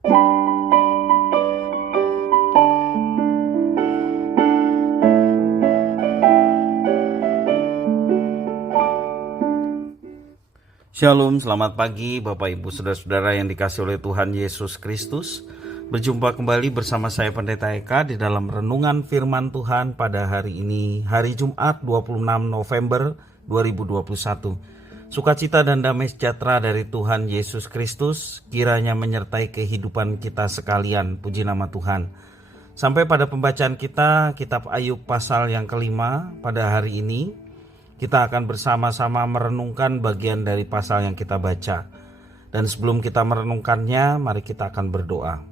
Shalom, selamat pagi Bapak Ibu Saudara-saudara yang dikasihi oleh Tuhan Yesus Kristus. Berjumpa kembali bersama saya Pendeta Eka di dalam renungan firman Tuhan pada hari ini, hari Jumat 26 November 2021. Sukacita dan damai sejahtera dari Tuhan Yesus Kristus kiranya menyertai kehidupan kita sekalian. Puji nama Tuhan. Sampai pada pembacaan kita, kitab Ayub pasal yang kelima pada hari ini. Kita akan bersama-sama merenungkan bagian dari pasal yang kita baca. Dan sebelum kita merenungkannya, mari kita akan berdoa.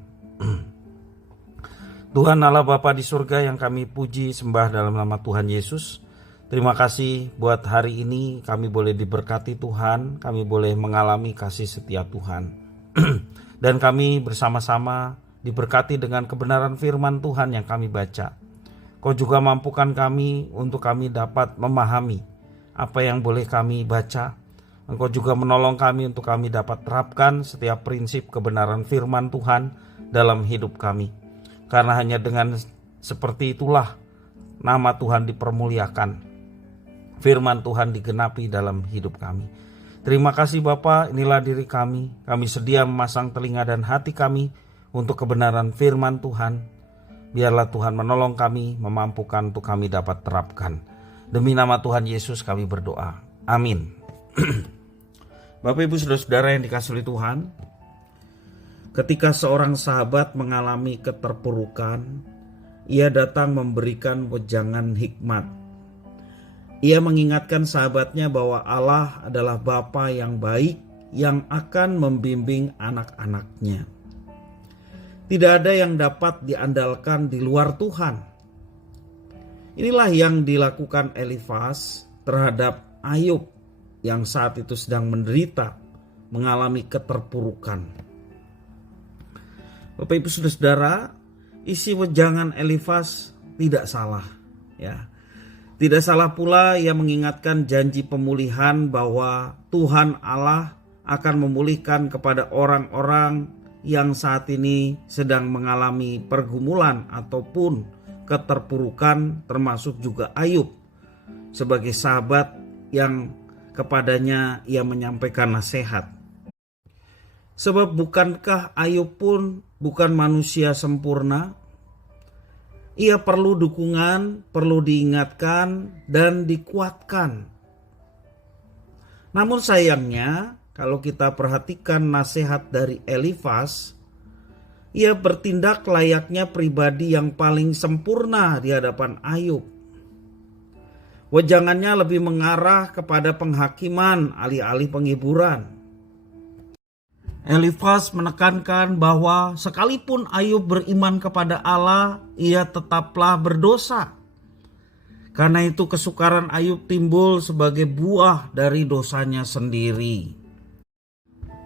Tuhan Allah Bapa di surga yang kami puji sembah dalam nama Tuhan Yesus. Terima kasih buat hari ini kami boleh diberkati Tuhan, kami boleh mengalami kasih setia Tuhan. Dan kami bersama-sama diberkati dengan kebenaran firman Tuhan yang kami baca. Kau juga mampukan kami untuk kami dapat memahami apa yang boleh kami baca. Engkau juga menolong kami untuk kami dapat terapkan setiap prinsip kebenaran firman Tuhan dalam hidup kami. Karena hanya dengan seperti itulah nama Tuhan dipermuliakan, firman Tuhan digenapi dalam hidup kami. Terima kasih Bapa, inilah diri kami. Kami sedia memasang telinga dan hati kami untuk kebenaran firman Tuhan. Biarlah Tuhan menolong kami, memampukan untuk kami dapat terapkan. Demi nama Tuhan Yesus kami berdoa. Amin. Bapak Ibu Saudara-saudara yang dikasihi oleh Tuhan, ketika seorang sahabat mengalami keterpurukan, ia datang memberikan wejangan hikmat. Ia mengingatkan sahabatnya bahwa Allah adalah Bapa yang baik yang akan membimbing anak-anaknya. Tidak ada yang dapat diandalkan di luar Tuhan. Inilah yang dilakukan Elifas terhadap Ayub yang saat itu sedang menderita, mengalami keterpurukan. Bapak Ibu Saudara, isi wejangan Elifas tidak salah, ya. Tidak salah pula ia mengingatkan janji pemulihan bahwa Tuhan Allah akan memulihkan kepada orang-orang yang saat ini sedang mengalami pergumulan ataupun keterpurukan, termasuk juga Ayub sebagai sahabat yang kepadanya ia menyampaikan nasihat. Sebab bukankah Ayub pun bukan manusia sempurna? Ia perlu dukungan, perlu diingatkan dan dikuatkan. Namun sayangnya kalau kita perhatikan nasihat dari Elifas, ia bertindak layaknya pribadi yang paling sempurna di hadapan Ayub. Wejangannya lebih mengarah kepada penghakiman alih-alih penghiburan. Elifas menekankan bahwa sekalipun Ayub beriman kepada Allah, ia tetaplah berdosa. Karena itu kesukaran Ayub timbul sebagai buah dari dosanya sendiri.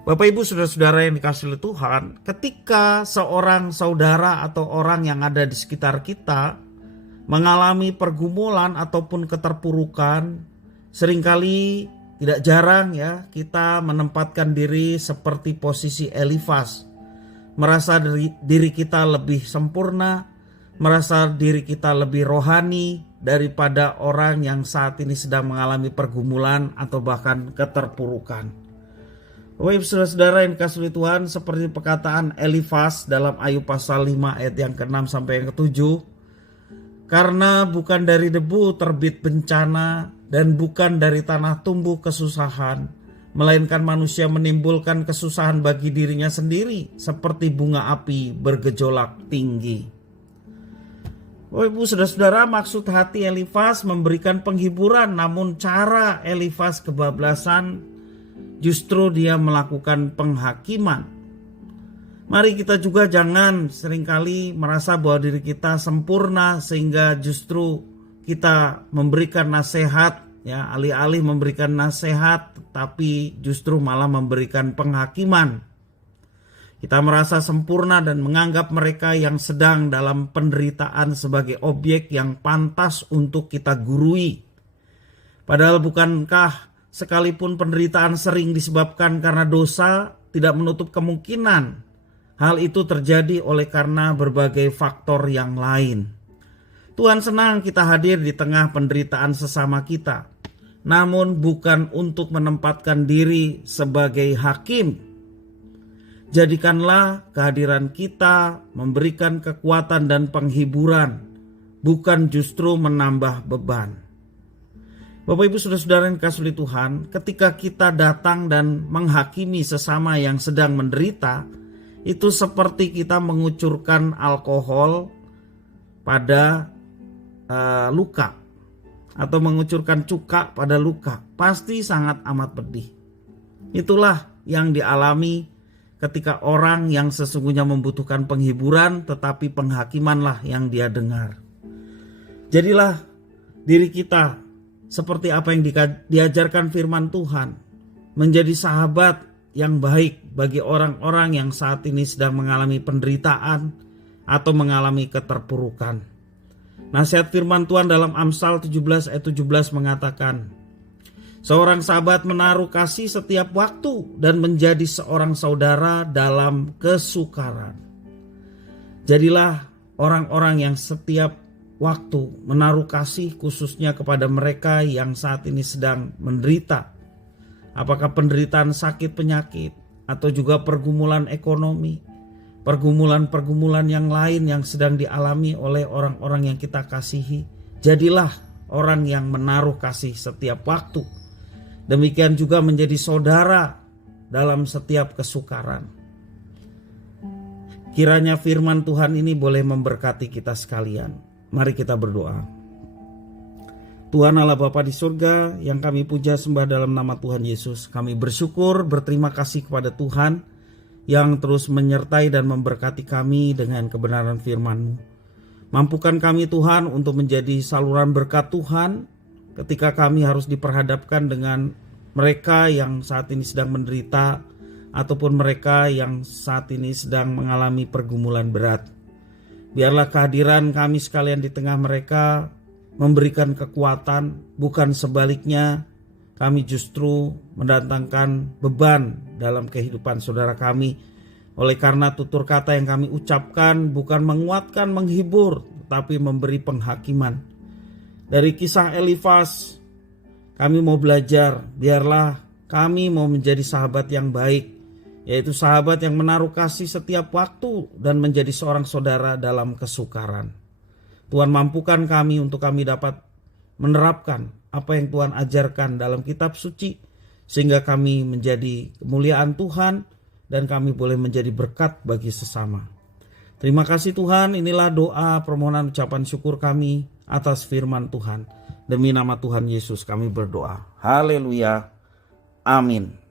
Bapak Ibu Saudara-saudara yang dikasihi oleh Tuhan, ketika seorang saudara atau orang yang ada di sekitar kita mengalami pergumulan ataupun keterpurukan, seringkali tidak jarang ya kita menempatkan diri seperti posisi Elifas. Merasa diri kita lebih sempurna, merasa diri kita lebih rohani daripada orang yang saat ini sedang mengalami pergumulan atau bahkan keterpurukan. Bapak Ibu Saudara-saudara yang dikasihi oleh Tuhan, seperti perkataan Elifas dalam Ayub pasal 5 ayat yang ke-6 sampai yang ke-7. Karena bukan dari debu terbit bencana dan bukan dari tanah tumbuh kesusahan, melainkan manusia menimbulkan kesusahan bagi dirinya sendiri seperti bunga api bergejolak tinggi. Bapak Ibu Saudara-saudara, maksud hati Elifas memberikan penghiburan, namun cara Elifas kebablasan, justru dia melakukan penghakiman. Mari kita juga jangan seringkali merasa bahwa diri kita sempurna sehingga justru kita memberikan nasihat, ya, alih-alih memberikan nasihat tapi justru malah memberikan penghakiman. Kita merasa sempurna dan menganggap mereka yang sedang dalam penderitaan sebagai objek yang pantas untuk kita gurui. Padahal bukankah sekalipun penderitaan sering disebabkan karena dosa, tidak menutup kemungkinan Hal itu terjadi oleh karena berbagai faktor yang lain. Tuhan senang kita hadir di tengah penderitaan sesama kita, namun bukan untuk menempatkan diri sebagai hakim. Jadikanlah kehadiran kita memberikan kekuatan dan penghiburan, bukan justru menambah beban. Bapak Ibu saudara-saudara yang dikasihi Tuhan, ketika kita datang dan menghakimi sesama yang sedang menderita, itu seperti kita mengucurkan alkohol pada luka atau mengucurkan cuka pada luka. Pasti sangat amat pedih. Itulah yang dialami ketika orang yang sesungguhnya membutuhkan penghiburan, tetapi penghakimanlah yang dia dengar. Jadilah diri kita seperti apa yang diajarkan firman Tuhan, menjadi sahabat yang baik bagi orang-orang yang saat ini sedang mengalami penderitaan atau mengalami keterpurukan. Nasihat firman Tuhan dalam Amsal 17 ayat 17 mengatakan, seorang sahabat menaruh kasih setiap waktu dan menjadi seorang saudara dalam kesukaran. Jadilah orang-orang yang setiap waktu menaruh kasih khususnya kepada mereka yang saat ini sedang menderita. Apakah penderitaan sakit penyakit atau juga pergumulan ekonomi, pergumulan-pergumulan yang lain yang sedang dialami oleh orang-orang yang kita kasihi. Jadilah orang yang menaruh kasih setiap waktu. Demikian juga menjadi saudara dalam setiap kesukaran. Kiranya firman Tuhan ini boleh memberkati kita sekalian. Mari kita berdoa. Tuhan Allah Bapa di surga yang kami puja sembah dalam nama Tuhan Yesus. Kami bersyukur, berterima kasih kepada Tuhan yang terus menyertai dan memberkati kami dengan kebenaran firman-Mu. Mampukan kami Tuhan untuk menjadi saluran berkat Tuhan ketika kami harus diperhadapkan dengan mereka yang saat ini sedang menderita ataupun mereka yang saat ini sedang mengalami pergumulan berat. Biarlah kehadiran kami sekalian di tengah mereka memberikan kekuatan, bukan sebaliknya kami justru mendatangkan beban dalam kehidupan saudara kami. Oleh karena tutur kata yang kami ucapkan bukan menguatkan, menghibur, tetapi memberi penghakiman. Dari kisah Elifas kami mau belajar, biarlah kami mau menjadi sahabat yang baik, yaitu sahabat yang menaruh kasih setiap waktu dan menjadi seorang saudara dalam kesukaran. Tuhan mampukan kami untuk kami dapat menerapkan apa yang Tuhan ajarkan dalam kitab suci, sehingga kami menjadi kemuliaan Tuhan dan kami boleh menjadi berkat bagi sesama. Terima kasih Tuhan, inilah doa permohonan ucapan syukur kami atas firman Tuhan. Demi nama Tuhan Yesus kami berdoa. Haleluya. Amin.